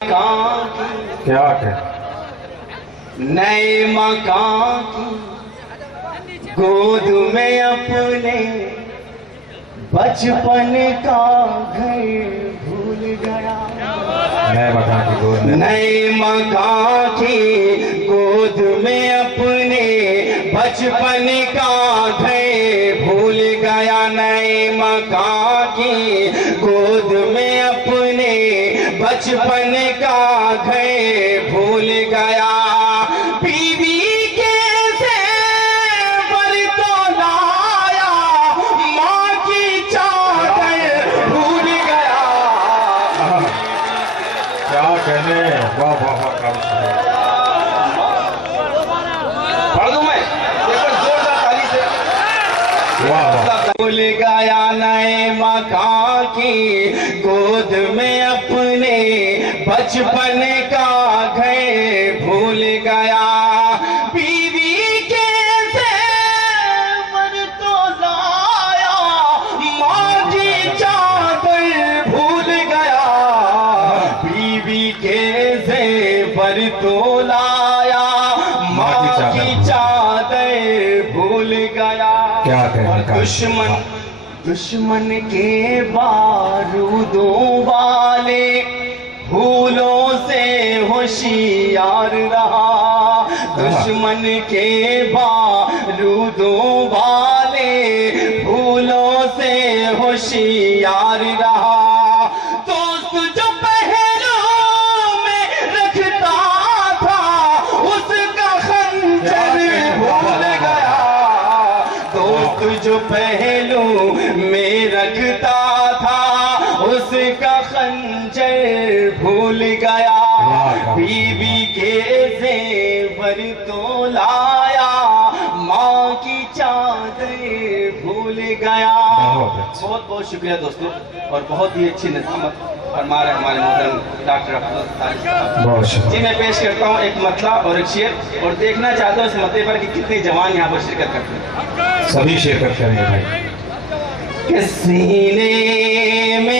کیا کہ نئے مکان کی گود میں اپنے بچپن کا گھر بھول گیا۔ نئے مکان کی گود میں نئے مکان کی گود میں اپنے بچپن کا گھر بھول گیا۔ نئے مکان کی گود میں اپنے بچپن کا گھر بھول گیا۔ بیوی کے زیور تو لایا، ماں کی چادر بھول گیا۔ کیا کہنے، واہ واہ واہ، کیا پڑھ دوں میں ایک زوردار تالی سے۔ واہ واہ، بھول گیا نئے مکان کی گود میں اپنے بچپن کا گھر بھول گیا۔ بیوی کے زیور تو لایا، ماں کی چادر بھول گیا۔ بیوی کے زیور تو لایا، ماں کی چادر بھول گیا۔ کیا کہنے کا دشمن کے بارودوں والے پھولوں سے ہوشیار رہا۔ دشمن کے بارودوں والے پھولوں سے ہوشیار رہا۔ دوست جو پہلو میں رکھتا تھا، اس کا خنجر بھول گیا۔ دوست جو پہلو میں رکھتا تھا، اس کا خنجر بھول گیا۔ بیوی کے زیور تو لایا، ماں کی چادر بھول گیا۔ بہت بہت شکریہ دوستو، اور بہت ہی اچھی نظامت فرما رہے ہمارے محترم ڈاکٹر عبدالستار بہت جی۔ شکریہ۔ میں پیش کرتا ہوں ایک مطلع اور ایک شعر، اور دیکھنا چاہتا ہوں اس مطلع پر کہ کتنے جوان یہاں پر شرکت کرتے ہیں۔ سبھی شرکت کریں گے بھائی۔ کہ سینے میں